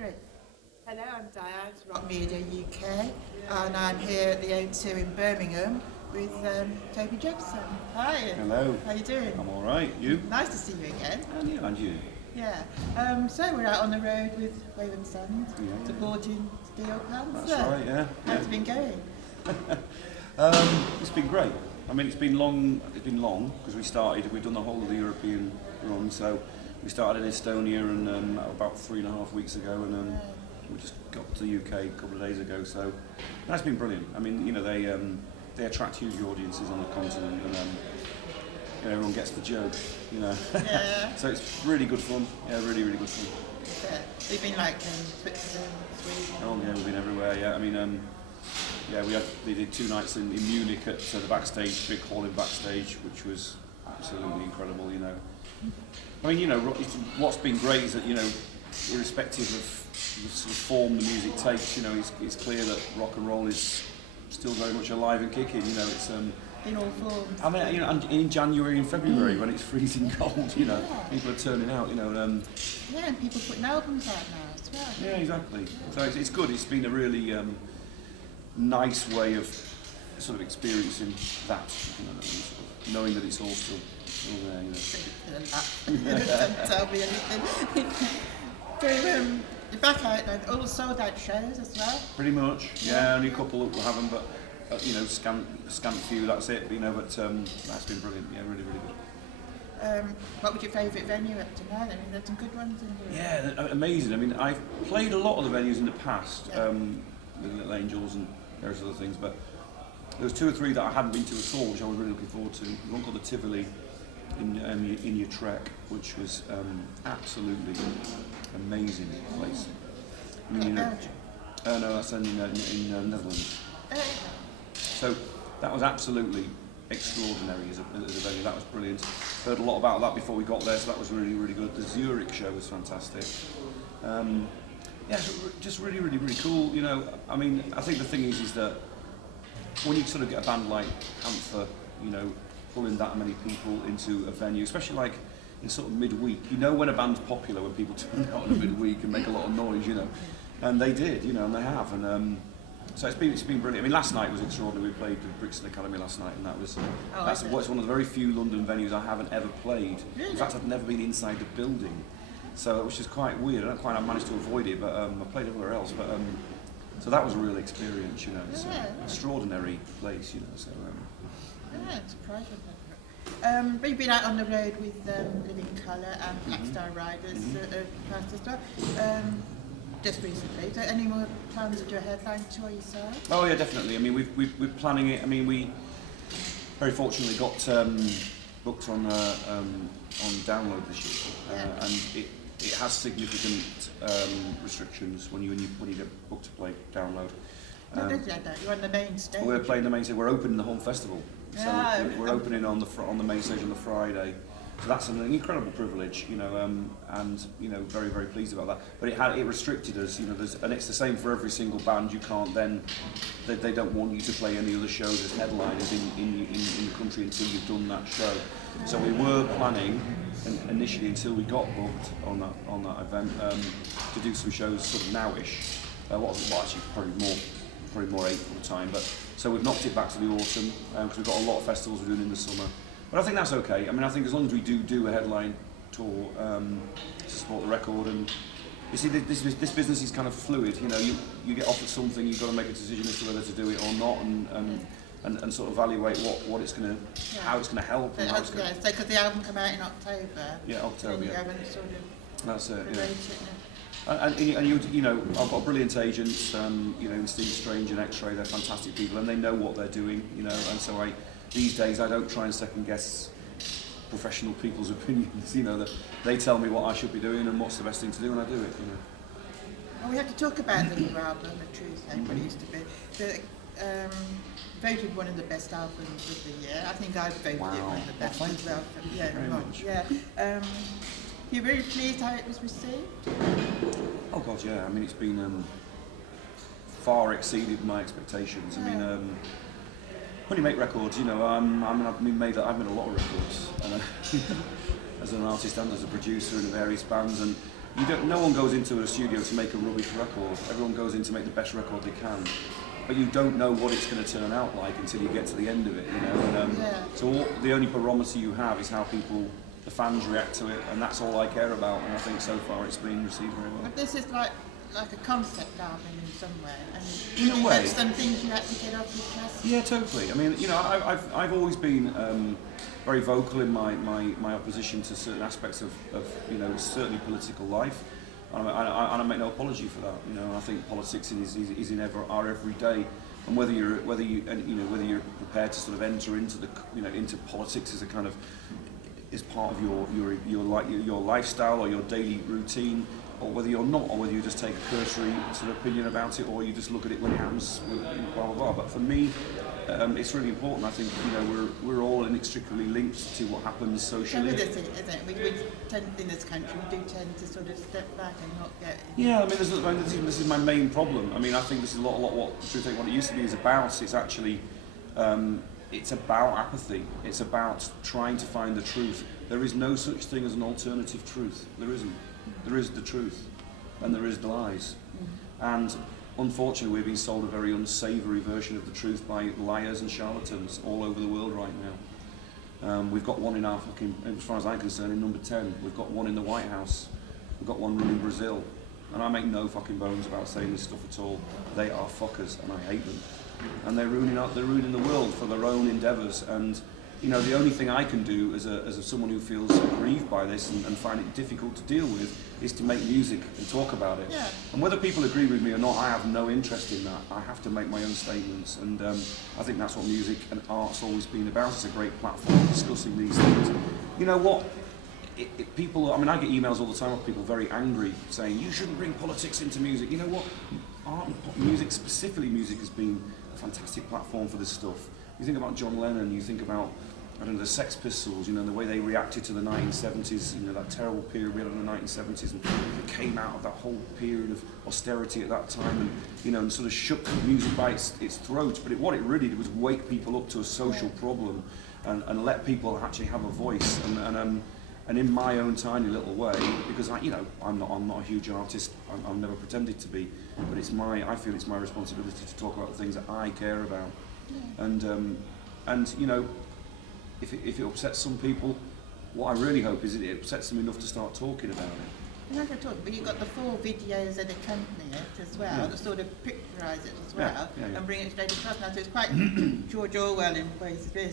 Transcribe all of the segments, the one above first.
Great. Hello, I'm Diane from Rock Media UK, and I'm here at the O2 in Birmingham with Toby Jepson. Hi. Hello. How you doing? I'm all right. You? Nice to see you again. And you? Yeah. So we're out on the road with Wayward Sons, supporting Steel Panther. That's right. Yeah. How's it been going? It's been great. I mean, it's been long. It's been long because we've done the whole of the European run. So we started in Estonia and about 3.5 weeks ago, and we just got to the UK a couple of days ago. So that's been brilliant. I mean, you know, they attract huge audiences on the continent, and you know, everyone gets the joke. You know, Yeah. so it's really good fun. Yeah, really, really good fun. We've been like in Switzerland, Sweden. Oh yeah, we've been everywhere. Yeah, I mean. Yeah, they did 2 nights in Munich at the backstage, big hall in backstage, which was absolutely incredible, you know. I mean, you know, what's been great is that, you know, irrespective of the sort of form the music takes, you know, it's clear that rock and roll is still very much alive and kicking, you know. It's in all forms. I mean, you know, and in January and February when it's freezing cold, you know, people are turning out, you know. Yeah, and people putting albums out now as well. Yeah, exactly. So it's good. It's been a really nice way of sort of experiencing that, you know, sort of knowing that it's all still there, you know. Don't tell me anything. So you're back out now, all sold out shows as well? Pretty much, yeah, only a couple that we haven't, but you know, scant few, that's it, you know, but that's been brilliant, yeah, really, really good. What was your favourite venue up to now? I mean, there's some good ones in here. Yeah, they're amazing. I mean, I've played a lot of the venues in the past, with Little Angels and various other things, but there was 2 or 3 that I hadn't been to at all, which I was really looking forward to. One called the Tivoli in Utrecht, which was absolutely amazing place. I mean, you know, no, that's in Netherlands. So that was absolutely extraordinary as a venue. That was brilliant. Heard a lot about that before we got there, so that was really, really good. The Zurich show was fantastic. Yeah, just really, really, really cool. You know, I mean, I think the thing is that when you sort of get a band like Panther, you know, pulling that many people into a venue, especially like in sort of midweek, you know when a band's popular when people turn out in a midweek and make a lot of noise, you know, and they did, you know, and they have, and so it's been brilliant. I mean, last night was extraordinary. We played the Brixton Academy last night, and that's one of the very few London venues I haven't ever played. Really? In fact, I've never been inside the building. So, which is quite weird. I don't quite managed to avoid it, but I played everywhere else. But so that was a real experience, you know. It's an extraordinary place, you know. So yeah, it's a pleasure. But you've been out on the road with Living Colour and Black Star Riders past as well. Just recently. Is there any more plans to do a headline tour yourself? Oh yeah, definitely. I mean, we're planning it. I mean, we very fortunately got booked on download this year, and it has significant restrictions when you get booked to play download. You're on the main stage. We're playing the main stage. We're opening the whole festival, so we're opening on the main stage on the Friday. So that's an incredible privilege, you know, and you know, very, very pleased about that. But it restricted us, you know. And it's the same for every single band. You can't then they don't want you to play any other shows as headliners in the country until you've done that show. So we were planning initially, until we got booked on that event, to do some shows sort of nowish. Actually probably more April time. But so we've knocked it back to the autumn because we've got a lot of festivals we're doing in the summer. But I think that's okay. I mean, I think as long as we do a headline tour to support the record, and you see, this business is kind of fluid. You know, you get offered something, you've got to make a decision as to whether to do it or not, and sort of evaluate what it's going to, how it's going to help. So because the album come out in October. Yeah, October. You haven't sort of. That's it. Yeah. And you know, I've got brilliant agents. You know, in Steve Strange and X-Ray, they're fantastic people, and they know what they're doing. You know, and so these days I don't try and second guess professional people's opinions. You know, that they tell me what I should be doing and what's the best thing to do, and I do it. You know. Well, we have to talk about the new album, The Truth, what it used to be. Voted one of the best albums of the year. I think I've voted it one of the best as well. Very much. Yeah. You're very pleased how it was received? Oh God, yeah. I mean, it's been far exceeded my expectations. I mean, when you make records, you know, I've made a lot of records as an artist and as a producer in various bands, and no one goes into a studio to make a rubbish record. Everyone goes in to make the best record they can. But you don't know what it's going to turn out like until you get to the end of it, you know. And, so the only barometer you have is how the fans react to it, and that's all I care about. And I think so far it's been received very well. But this is like a concept album in some way, and in a way, some things you had to get off your chest. Yeah, totally. I mean, you know, I've always been very vocal in my opposition to certain aspects of you know, certainly political life. And I make no apology for that. You know, I think politics is in our everyday, and whether you're prepared to sort of enter into politics as a kind of as part of your lifestyle or your daily routine, or whether you're not, or whether you just take a cursory sort of opinion about it, or you just look at it when it happens, blah blah blah. But for me, it's really important. I think, you know, we're all inextricably linked to what happens socially. So isn't it? We tend, in this country, we do tend to sort of step back and not get. Yeah, I mean, this is my main problem. I mean, I think this is a lot what Truth Ain't What It Used to Be is about. It's actually, it's about apathy. It's about trying to find the truth. There is no such thing as an alternative truth. There isn't. There is the truth, and there is the lies. And unfortunately, we're being sold a very unsavoury version of the truth by liars and charlatans all over the world right now. We've got one in our fucking, as far as I'm concerned, in number 10. We've got one in the White House. We've got one running Brazil. And I make no fucking bones about saying this stuff at all. They are fuckers, and I hate them. And they're ruining the world for their own endeavours. And you know, the only thing I can do as someone who feels aggrieved by this and find it difficult to deal with is to make music and talk about it. Yeah. And whether people agree with me or not, I have no interest in that. I have to make my own statements, and I think that's what music and art's always been about. It's a great platform for discussing these things. You know what? People, I mean, I get emails all the time of people very angry saying, you shouldn't bring politics into music. You know what? Art and pop music, specifically music, has been a fantastic platform for this stuff. You think about John Lennon, you think about, I don't know, the Sex Pistols, you know, the way they reacted to the 1970s, you know, that terrible period we had in the 1970s, and they came out of that whole period of austerity at that time, and, you know, and sort of shook music by its throat. But what it really did was wake people up to a social problem, and let people actually have a voice. And in my own tiny little way, because I'm not a huge artist, I've never pretended to be, but I feel it's my responsibility to talk about the things that I care about, and you know, if it upsets some people, what I really hope is it upsets them enough to start talking about it. You're not going to talk, but you've got the 4 videos that accompany it as well, that sort of picturise it as well, and bring it straight across. Now, so it's quite George Orwell in ways of this,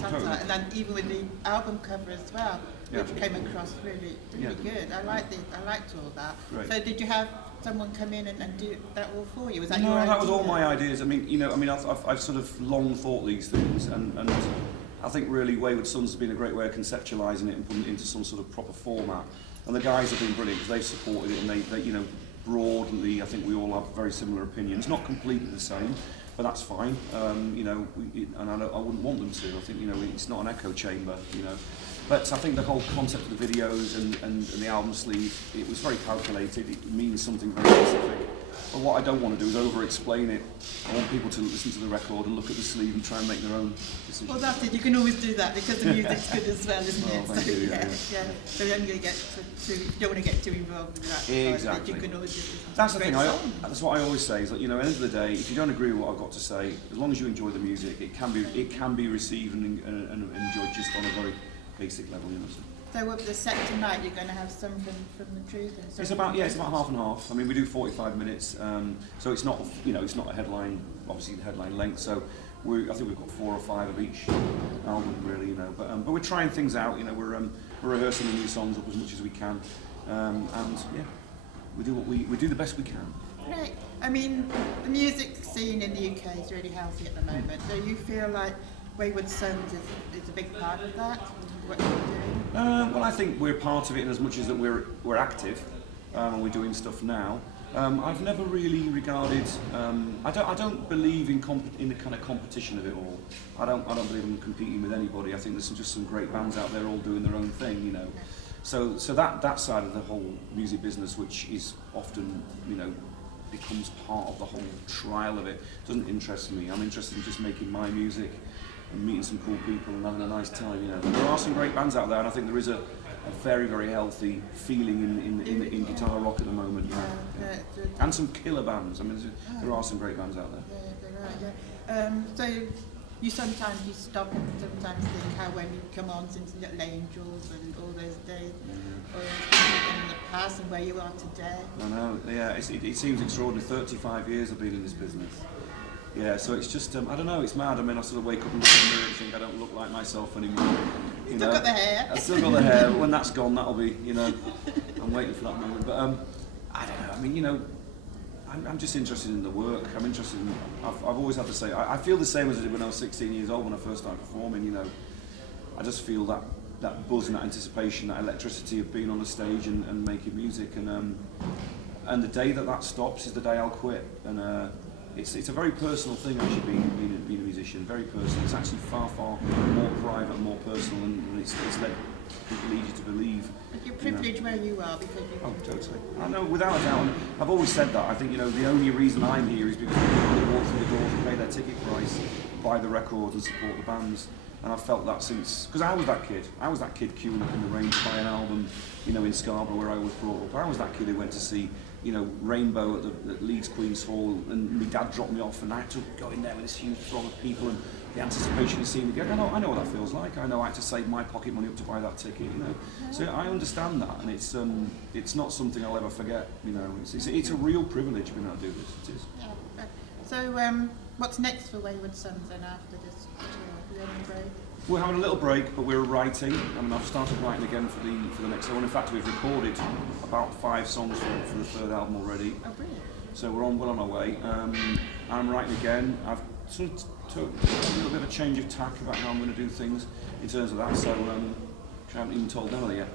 totally. And then even with the album cover as well, which came across really good. I liked all that. Right. So did you have someone come in and do that all for you? Was that no, your idea? That was all my ideas. I mean, I've sort of long thought these things, and I think really Wayward Sons has been a great way of conceptualising it and putting it into some sort of proper format. And the guys have been brilliant because they've supported it, and they you know, broadly, I think we all have very similar opinions, not completely the same, but that's fine. You know, and I wouldn't want them to. I think, you know, it's not an echo chamber, you know. But I think the whole concept of the videos and the album sleeve, it was very calculated. It means something very specific. But what I don't want to do is over-explain it. I want people to listen to the record and look at the sleeve and try and make their own decision. Well, that's it. You can always do that because the music's good as well, isn't it? Thank So you, yeah. So you're only going to get you don't want to get too involved with that. Exactly. You can always just that's the thing. That's what I always say. Is that, you know, at the end of the day, if you don't agree with what I've got to say, as long as you enjoy the music, it can be received and enjoyed just on a very basic level, you know. So with the set tonight, you're going to have some from the truth and some. It's about half and half. I mean, we do 45 minutes, so it's not, you know, it's not a headline, obviously the headline length. So I think we've got 4 or 5 of each album, really, you know. But we're trying things out, you know. We're rehearsing the new songs up as much as we can, and yeah, we do the best we can. Right. I mean, the music scene in the UK is really healthy at the moment. Do you feel like Wayward Sons is a big part of that? What you're doing? Well, I think we're part of it in as much as that we're active, and we're doing stuff now. I've never really regarded. I don't believe in the kind of competition of it all. I don't believe in competing with anybody. I think there's just some great bands out there all doing their own thing, you know. So that side of the whole music business, which is often, you know, becomes part of the whole trial of it, doesn't interest me. I'm interested in just making my music and meeting some cool people and having a nice time, you know. There are some great bands out there, and I think there is a very, very healthy feeling in guitar rock at the moment. And some killer bands. I mean, there are some great bands out there. Yeah, there are. So you sometimes stop and sometimes think how when you come on since Little Angels and all those days, or in the past and where you are today. I know. Yeah, it seems extraordinary. 35 years I've been in this business. Yeah, so it's just, I don't know, it's mad. I mean, I sort of wake up and look in the mirror and think I don't look like myself anymore. You still got the hair. I've still got the hair. When that's gone, that'll be, I'm waiting for that moment. But I don't know, I mean, I'm just interested in the work. I'm interested in, I've always had to say, I feel the same as I did when I was 16 years old when I first started performing, I just feel that buzz and that anticipation, that electricity of being on a stage and making music. And the day that stops is the day I'll quit. And it's a very personal thing actually being a musician, very personal. It's actually far more private and more personal than it's led people easy to believe. And you're privileged where you are because you... Oh, totally. I know, without a doubt. And I've always said that. I think, the only reason I'm here is because people walk through the doors and pay their ticket price, buy the records and support the bands. And I've felt that since, because I was that kid. I was that kid queuing up in the rain to buy an album, in Scarborough where I was brought up. I was that kid who went to see, Rainbow at Leeds Queen's Hall, and my dad dropped me off, and I had to go in there with this huge throng of people, and the anticipation of seeing me again. I know what that feels like. I know I had to save my pocket money up to buy that ticket, So I understand that, and it's not something I'll ever forget, It's a real privilege being able to do this. It is. Yeah. So what's next for Wayward Sons then after this tour? Break? We're having a little break, but we're writing. I mean, I've started writing again for the next one. In fact, we've recorded about 5 songs for the 3rd album already. Oh, brilliant. So we're well on our way. I'm writing again. I've sort of took a little bit of a change of tack about how I'm going to do things in terms of that. So I haven't even told Emily yet.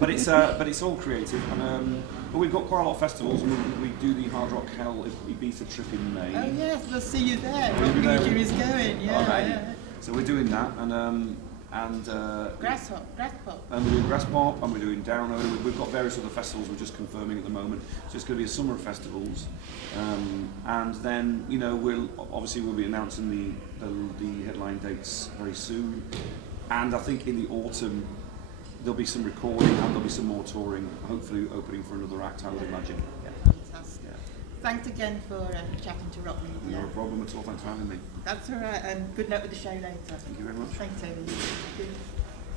But it's all creative. And but we've got quite a lot of festivals, and we do the Hard Rock Hell Ibiza trip in May. Oh yes, we'll see you there. Rock Region is going. Yeah. So we're doing that, and Grass Pop. And we're doing Grass Pop, and we're doing Down Under. We've got various other festivals we're just confirming at the moment. So it's going to be a summer of festivals, and then we'll be announcing the headline dates very soon. And I think in the autumn there'll be some recording and there'll be some more touring. Hopefully opening for another act, I would imagine. Yeah. Fantastic. Yeah. Thanks again for chatting to Rock Media. No problem at all. Thanks for having me. That's all right, and good luck with the show later. Thank you very much. Thanks, Toby.